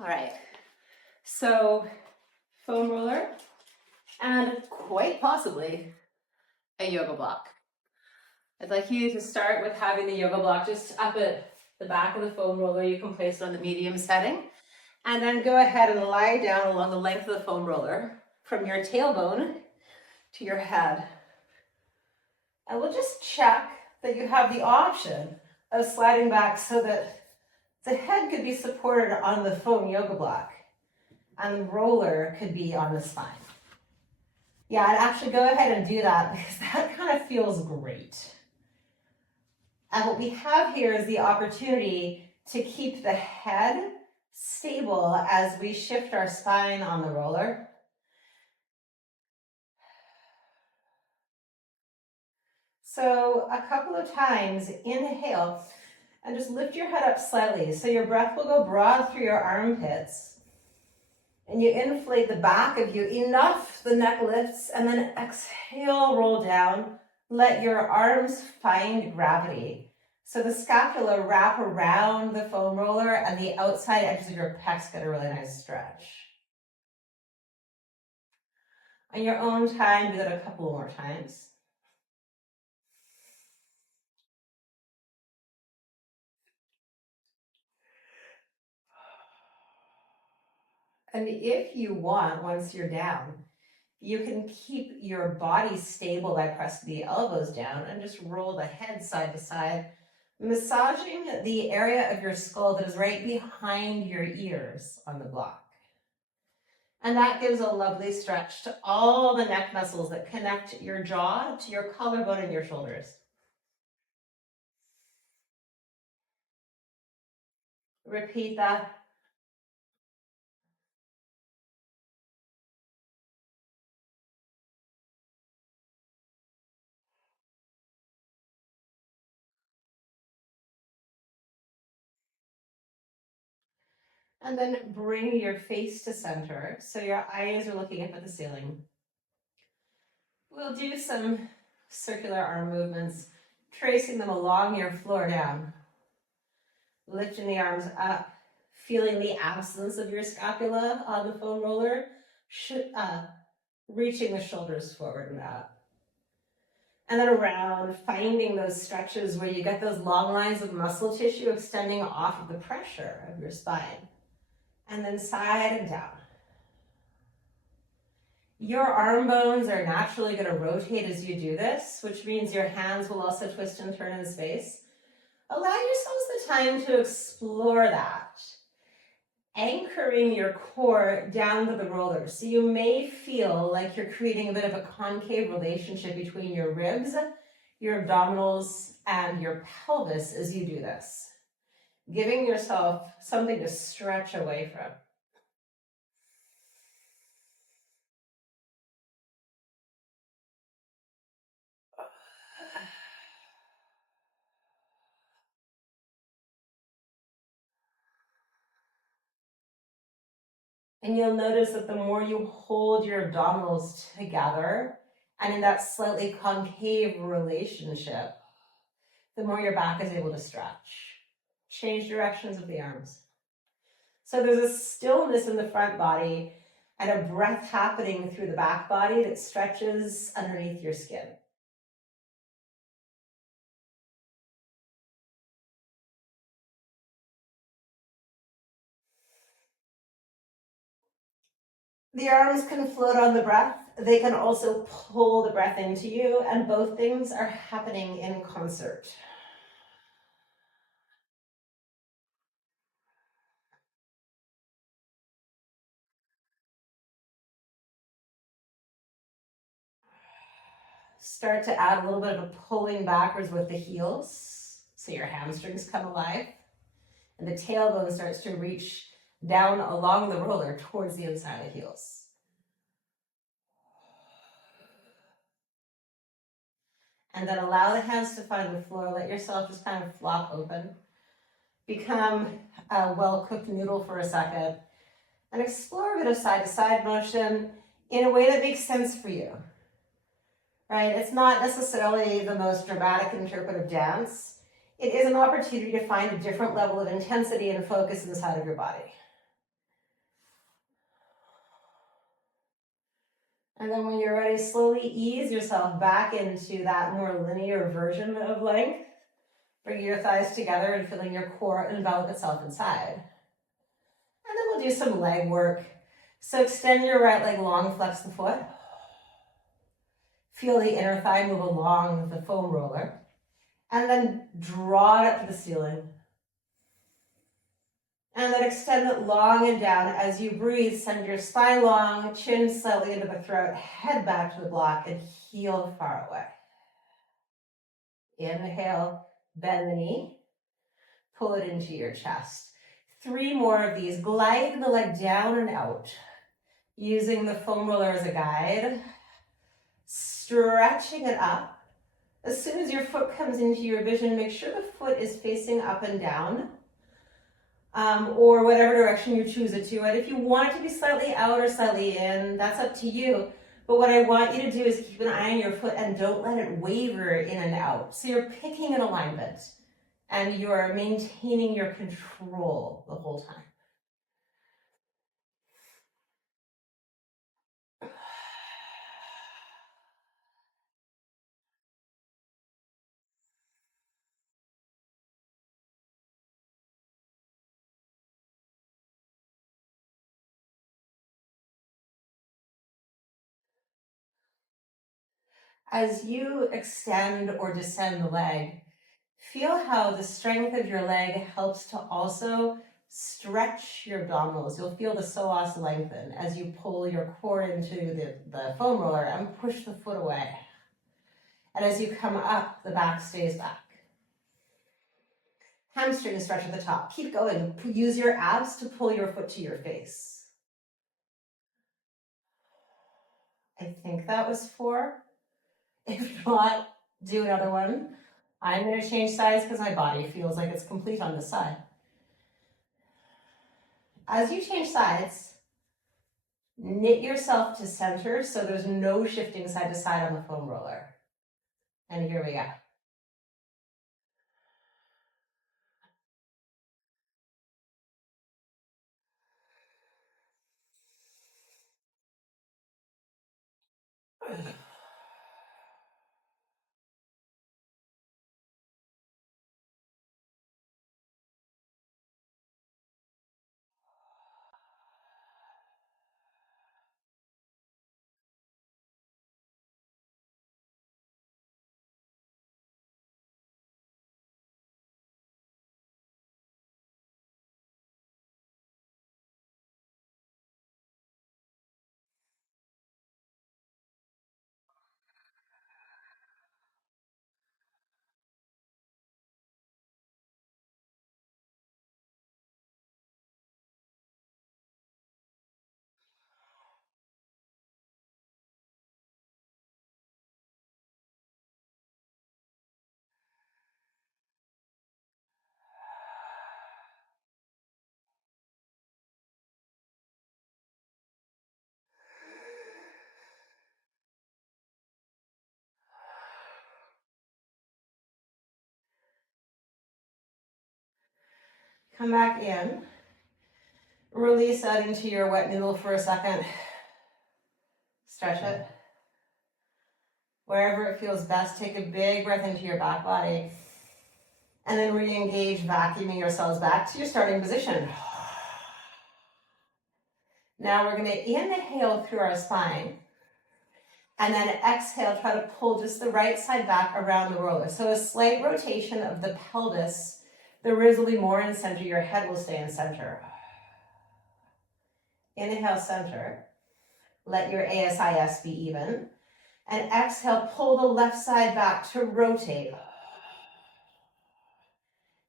All right, so foam roller and quite possibly a yoga block. I'd like you to start with having the yoga block just up at the back of the foam roller. You can place it on the medium setting, and then go ahead and lie down along the length of the foam roller from your tailbone to your head. And we'll just check that you have the option of sliding back so that the head could be supported on the foam yoga block and the roller could be on the spine. Yeah, I'd actually go ahead and do that because that kind of feels great. And what we have here is the opportunity to keep the head stable as we shift our spine on the roller. So a couple of times, inhale, and just lift your head up slightly. So your breath will go broad through your armpits. And you inflate the back of you enough, the neck lifts, and then exhale, roll down. Let your arms find gravity. So the scapula wrap around the foam roller and the outside edges of your pecs get a really nice stretch. On your own time, do that a couple more times. And if you want, once you're down, you can keep your body stable by pressing the elbows down and just roll the head side to side, massaging the area of your skull that is right behind your ears on the block. And that gives a lovely stretch to all the neck muscles that connect your jaw to your collarbone and your shoulders. Repeat that. And then bring your face to center so your eyes are looking up at the ceiling. We'll do some circular arm movements, tracing them along your floor down. Lifting the arms up, feeling the absence of your scapula on the foam roller, reaching the shoulders forward and up. And then around, finding those stretches where you get those long lines of muscle tissue extending off of the pressure of your spine. And then side and down. Your arm bones are naturally going to rotate as you do this, which means your hands will also twist and turn in space. Allow yourselves the time to explore that, anchoring your core down to the roller. So you may feel like you're creating a bit of a concave relationship between your ribs, your abdominals, and your pelvis as you do this, giving yourself something to stretch away from. And you'll notice that the more you hold your abdominals together and in that slightly concave relationship, the more your back is able to stretch. Change directions of the arms. So there's a stillness in the front body and a breath happening through the back body that stretches underneath your skin. The arms can float on the breath. They can also pull the breath into you, and both things are happening in concert. Start to add a little bit of a pulling backwards with the heels, so your hamstrings come alive, and the tailbone starts to reach down along the roller towards the inside of the heels. And then allow the hands to find the floor. Let yourself just kind of flop open. Become a well-cooked noodle for a second. And explore a bit of side-to-side motion in a way that makes sense for you. Right? It's not necessarily the most dramatic interpretive dance. It is an opportunity to find a different level of intensity and focus inside of your body. And then when you're ready, slowly ease yourself back into that more linear version of length. Bring your thighs together and feeling your core envelop itself inside. And then we'll do some leg work. So extend your right leg long, flex the foot. Feel the inner thigh move along with the foam roller. And then draw it up to the ceiling. And then extend it long and down. As you breathe, send your spine long, chin slightly into the throat, head back to the block, and heel far away. Inhale, bend the knee, pull it into your chest. 3 more of these. Glide the leg down and out, using the foam roller as a guide. Stretching it up. As soon as your foot comes into your vision, make sure the foot is facing up and down. Or whatever direction you choose it to. And if you want it to be slightly out or slightly in, that's up to you. But what I want you to do is keep an eye on your foot and don't let it waver in and out. So you're picking an alignment and you're maintaining your control the whole time. As you extend or descend the leg, feel how the strength of your leg helps to also stretch your abdominals. You'll feel the psoas lengthen as you pull your core into the foam roller and push the foot away. And as you come up, the back stays back. Hamstring stretch at the top. Keep going. Use your abs to pull your foot to your face. I think that was 4. If not, do another one. I'm going to change sides because my body feels like it's complete on this side. As you change sides, knit yourself to center so there's no shifting side to side on the foam roller. And here we go. Come back in. Release out into your wet noodle for a second. Stretch it. Wherever it feels best, take a big breath into your back body. And then re-engage, vacuuming yourselves back to your starting position. Now we're going to inhale through our spine. And then exhale, try to pull just the right side back around the roller. So a slight rotation of the pelvis. The ribs will be more in center. Your head will stay in center. Inhale, center. Let your ASIS be even. And exhale, pull the left side back to rotate.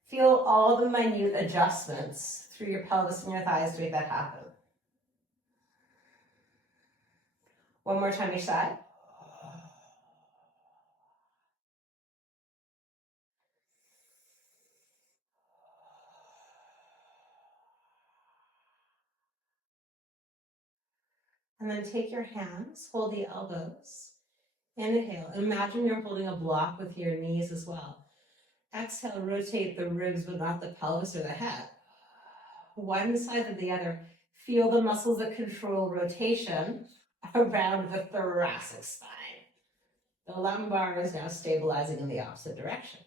Feel all the minute adjustments through your pelvis and your thighs to make that happen. One more time each side. And then take your hands, hold the elbows. Inhale. Imagine you're holding a block with your knees as well. Exhale, rotate the ribs, but not the pelvis or the head. One side to the other. Feel the muscles that control rotation. around the thoracic spine. The lumbar is now stabilizing in the opposite direction.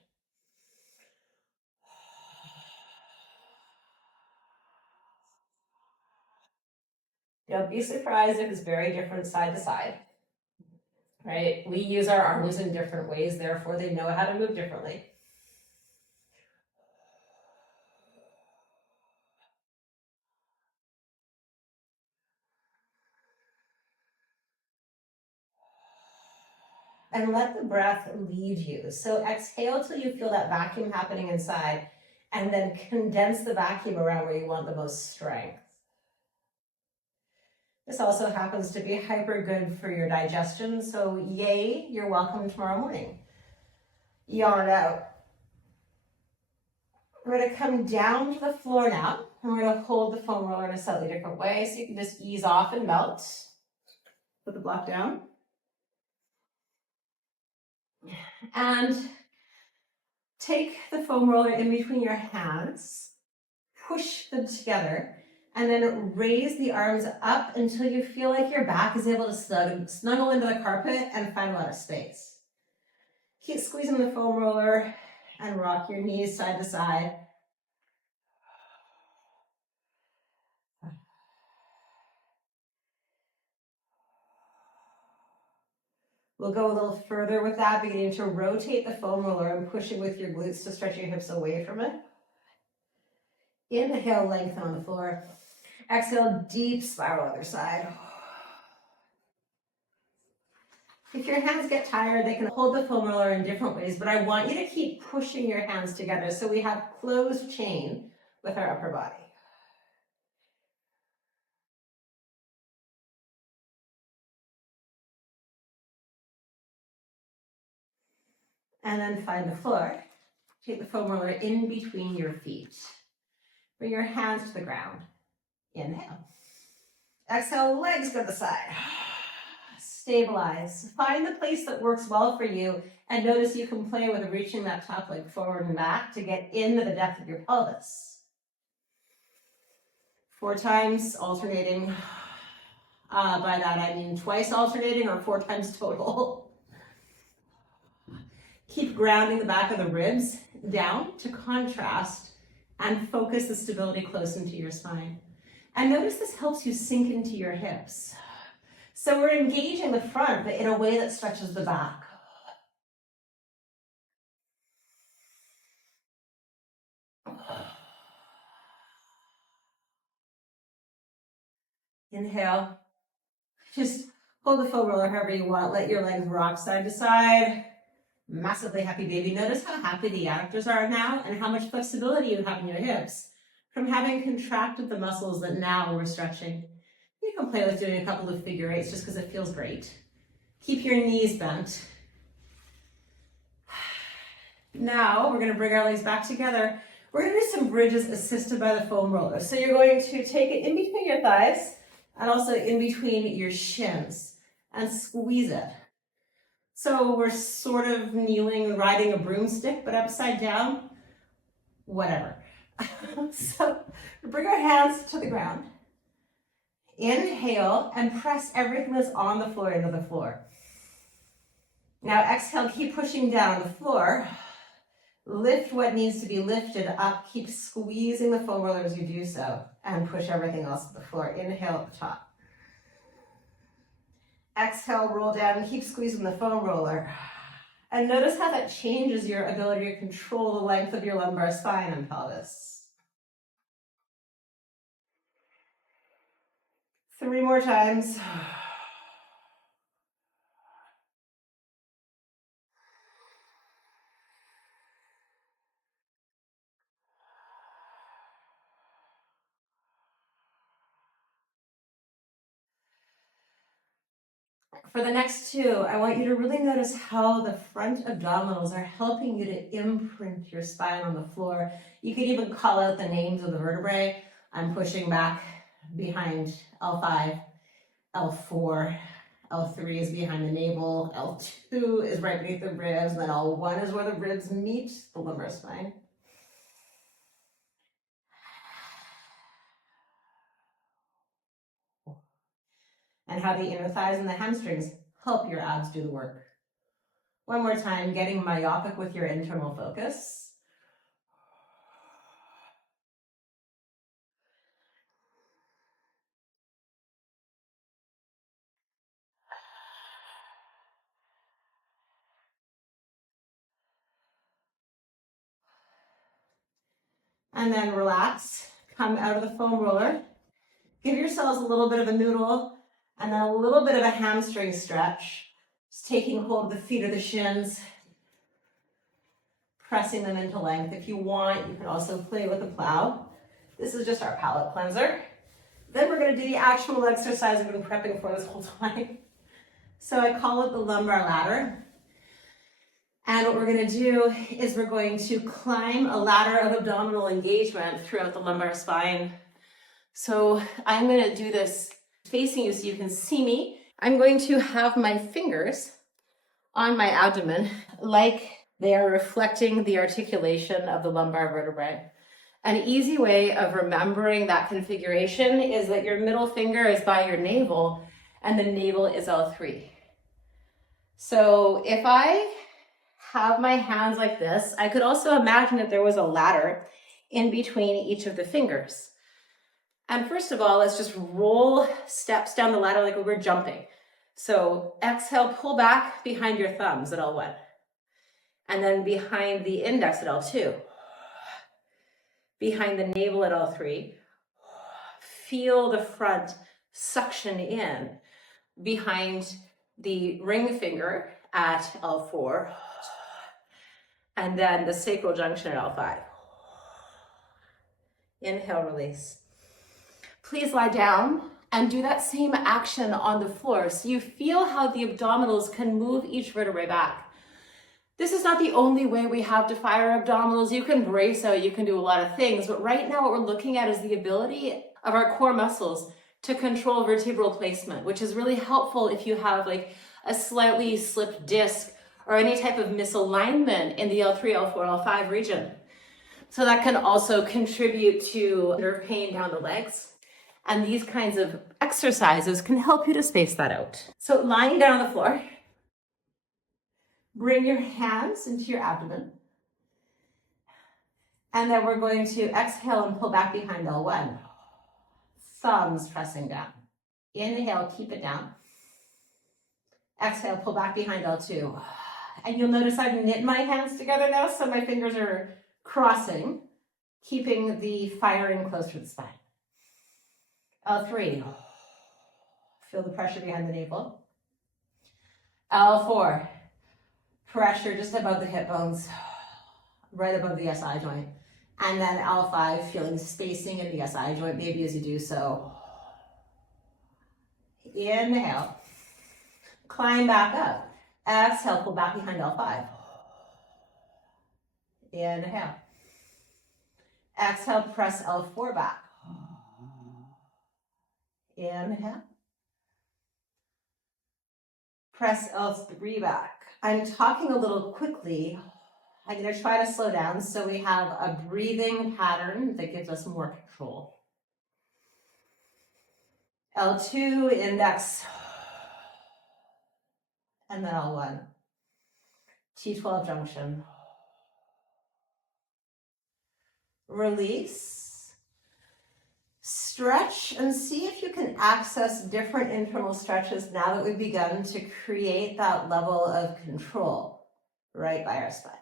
Don't be surprised if it's very different side to side, right? We use our arms in different ways, therefore they know how to move differently. And let the breath lead you. So exhale till you feel that vacuum happening inside, and then condense the vacuum around where you want the most strength. This also happens to be hyper good for your digestion, so yay, you're welcome tomorrow morning. Yawn out. We're gonna come down to the floor now, and we're gonna hold the foam roller in a slightly different way, so you can just ease off and melt. Put the block down. And take the foam roller in between your hands, push them together, and then raise the arms up until you feel like your back is able to snuggle into the carpet and find a lot of space. Keep squeezing the foam roller and rock your knees side to side. We'll go a little further with that, beginning to rotate the foam roller and pushing with your glutes to stretch your hips away from it. Inhale, lengthen on the floor. Exhale, deep spiral other side. If your hands get tired, they can hold the foam roller in different ways, but I want you to keep pushing your hands together so we have closed chain with our upper body. And then find the floor. Take the foam roller in between your feet. Bring your hands to the ground. Inhale. Exhale, legs go to the side. Stabilize. Find the place that works well for you, and notice you can play with reaching that top leg forward and back to get into the depth of your pelvis. 4 times alternating. By that I mean twice alternating or 4 times total. Keep grounding the back of the ribs down to contrast and focus the stability close into your spine. And notice this helps you sink into your hips. So we're engaging the front, but in a way that stretches the back. Inhale. Just hold the foam roller however you want. Let your legs rock side to side. Massively happy baby. Notice how happy the adductors are now and how much flexibility you have in your hips from having contracted the muscles that now we're stretching. You can play with doing a couple of figure eights just because it feels great. Keep your knees bent. Now we're going to bring our legs back together. We're going to do some bridges assisted by the foam roller. So you're going to take it in between your thighs and also in between your shins and squeeze it. So we're sort of kneeling, riding a broomstick, but upside down, whatever. So bring our hands to the ground. Inhale and press everything that's on the floor into the floor. Now exhale, keep pushing down the floor. Lift what needs to be lifted up. Keep squeezing the foam roller as you do so, and push everything else to the floor. Inhale at the top. Exhale, roll down and keep squeezing the foam roller. And notice how that changes your ability to control the length of your lumbar spine and pelvis. 3 more times. For the next 2, I want you to really notice how the front abdominals are helping you to imprint your spine on the floor. You could even call out the names of the vertebrae. I'm pushing back behind L5, L4, L3 is behind the navel, L2 is right beneath the ribs, and then L1 is where the ribs meet the lumbar spine. and how the inner thighs and the hamstrings help your abs do the work. One more time, getting myopic with your internal focus. And then relax, come out of the foam roller. Give yourselves a little bit of a noodle and then a little bit of a hamstring stretch. Just taking hold of the feet or the shins, pressing them into length. If you want, you can also play with the plow. This is just our palate cleanser. Then we're going to do the actual exercise I've been prepping for this whole time. So I call it the lumbar ladder. And what we're going to do is we're going to climb a ladder of abdominal engagement throughout the lumbar spine. So I'm going to do this facing you so you can see me. I'm going to have my fingers on my abdomen like they are reflecting the articulation of the lumbar vertebrae. An easy way of remembering that configuration is that your middle finger is by your navel and the navel is L3. So if I have my hands like this, I could also imagine that there was a ladder in between each of the fingers. And first of all, let's just roll steps down the ladder like we were jumping. So exhale, pull back behind your thumbs at L1. And then behind the index at L2. Behind the navel at L3. Feel the front suction in. Behind the ring finger at L4. And then the sacral junction at L5. Inhale, release. Please lie down and do that same action on the floor so you feel how the abdominals can move each vertebrae back. This is not the only way we have to fire abdominals. You can brace out, you can do a lot of things, but right now what we're looking at is the ability of our core muscles to control vertebral placement, which is really helpful if you have like a slightly slipped disc or any type of misalignment in the L3, L4, L5 region. So that can also contribute to nerve pain down the legs. And these kinds of exercises can help you to space that out. So lying down on the floor, bring your hands into your abdomen. And then we're going to exhale and pull back behind L1. Thumbs pressing down. Inhale, keep it down. Exhale, pull back behind L2. And you'll notice I've knit my hands together now, so my fingers are crossing, keeping the firing close to the spine. L3, feel the pressure behind the navel. L4, pressure just above the hip bones, right above the SI joint. And then L5, feeling spacing in the SI joint, maybe as you do so. Inhale, climb back up. Exhale, pull back behind L5. Inhale. Exhale, press L4 back. Inhale. Press L3 back. I'm talking a little quickly. I'm going to try to slow down so we have a breathing pattern that gives us more control. L2, index, and then L1. T12 junction. Release. Stretch and see if you can access different internal stretches now that we've begun to create that level of control right by our spine.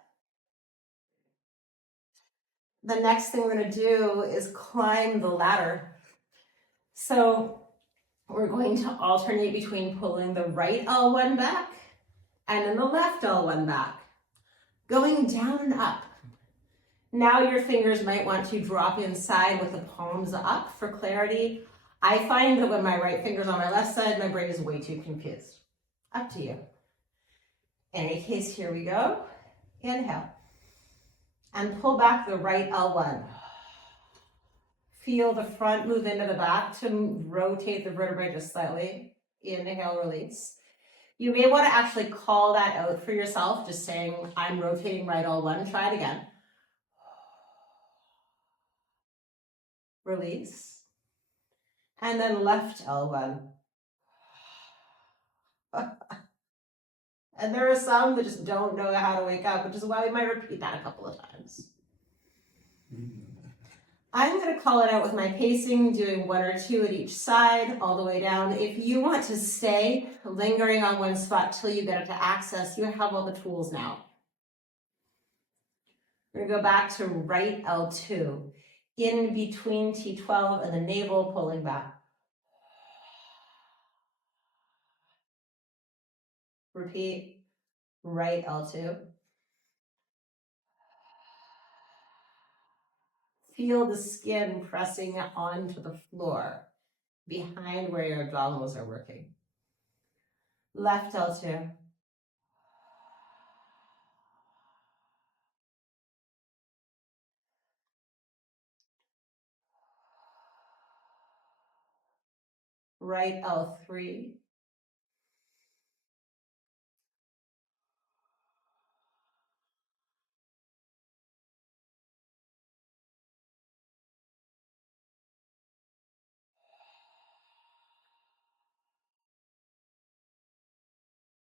The next thing we're going to do is climb the ladder. So we're going to alternate between pulling the right L1 back and then the left L1 back, going down and up. Now your fingers might want to drop inside with the palms up for clarity. I find that when my right finger's on my left side, my brain is way too confused. Up to you. In any case, here we go. Inhale. And pull back the right L1. Feel the front move into the back to rotate the vertebrae just slightly. Inhale, release. You may want to actually call that out for yourself, just saying, I'm rotating right L1. Try it again. Release. And then left L1. And there are some that just don't know how to wake up, which is why we might repeat that a couple of times. I'm going to call it out with my pacing, doing 1 or 2 at each side, all the way down. If you want to stay lingering on one spot till you get it to access, you have all the tools now. We're going to go back to right L2, in between T12 and the navel, pulling back. Repeat, right L2. Feel the skin pressing onto the floor behind where your abdominals are working. Left L2. Right L3.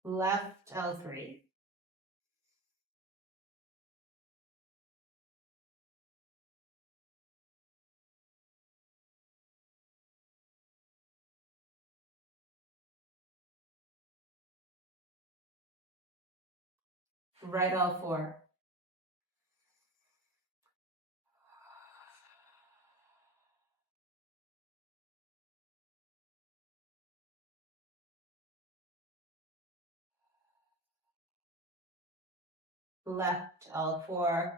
Left L3. Right L4. Left L4.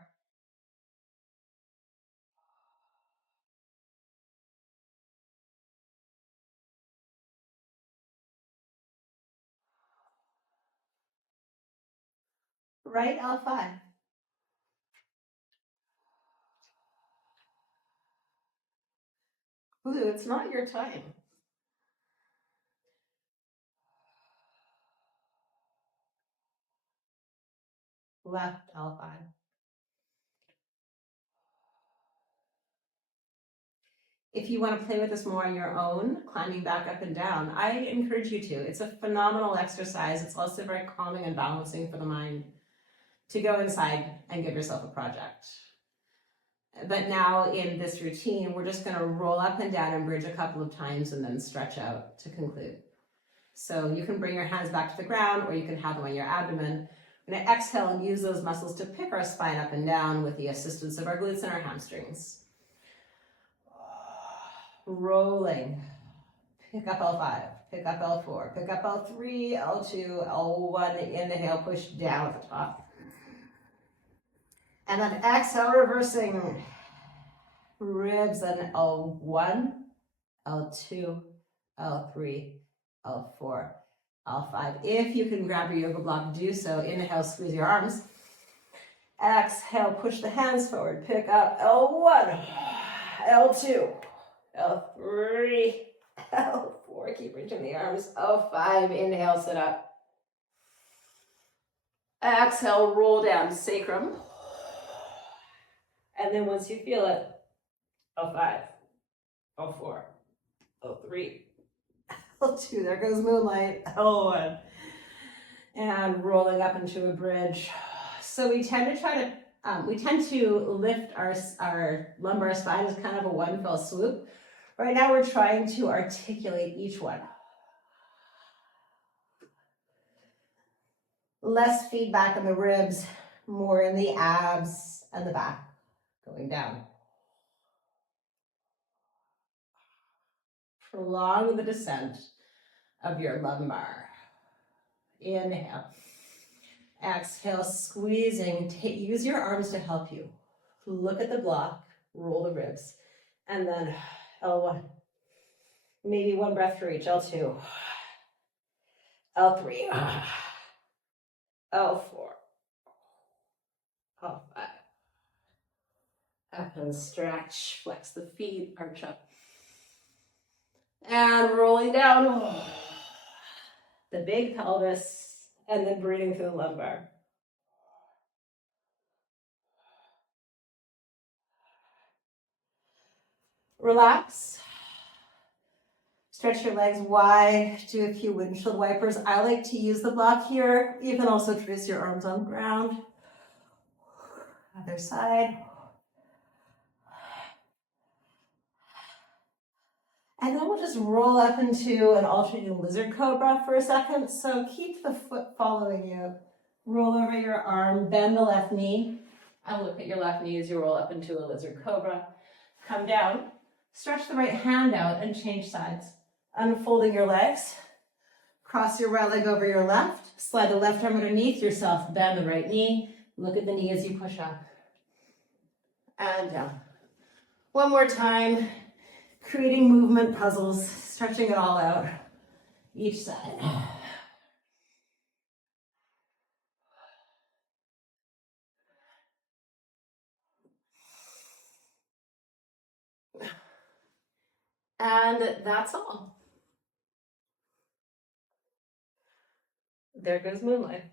Right L5. Blue, it's not your time. Left L5. If you want to play with this more on your own, climbing back up and down, I encourage you to. It's a phenomenal exercise. It's also very calming and balancing for the mind to go inside and give yourself a project. But now in this routine, we're just going to roll up and down and bridge a couple of times and then stretch out to conclude. So you can bring your hands back to the ground or you can have them on your abdomen. We're going to exhale and use those muscles to pick our spine up and down with the assistance of our glutes and our hamstrings. Rolling. Pick up L5, pick up L4, pick up L3, L2, L1. Inhale, push down at the top. And then exhale, reversing. Ribs and L1, L2, L3, L4, L5. If you can grab your yoga block, do so. Inhale, squeeze your arms. Exhale, push the hands forward. Pick up L1, L2, L3, L4. Keep reaching the arms. L5. Inhale, sit up. Exhale, roll down sacrum. And then once you feel it, L5, L4, L3, L2. There goes moonlight. L1. And rolling up into a bridge. So we tend to lift our lumbar spine as kind of a one fell swoop. Right now we're trying to articulate each one. Less feedback in the ribs, more in the abs and the back, going down. Prolong the descent of your lumbar. Inhale. Exhale, squeezing. Use your arms to help you. Look at the block, roll the ribs, and then L1. Maybe one breath for each. L2, L3, L4, L5. Up and stretch, flex the feet, arch up. And rolling down the big pelvis, and then breathing through the lumbar. Relax. Stretch your legs wide, do a few windshield wipers. I like to use the block here. You can also trace your arms on the ground. Other side. And then we'll just roll up into an alternating lizard cobra for a second. So keep the foot following you. Roll over your arm, bend the left knee, and look at your left knee as you roll up into a lizard cobra. Come down, stretch the right hand out and change sides. Unfolding your legs, cross your right leg over your left, slide the left arm underneath yourself, bend the right knee, look at the knee as you push up. And down. One more time, creating movement puzzles, stretching it all out, each side. And that's all. There goes moonlight.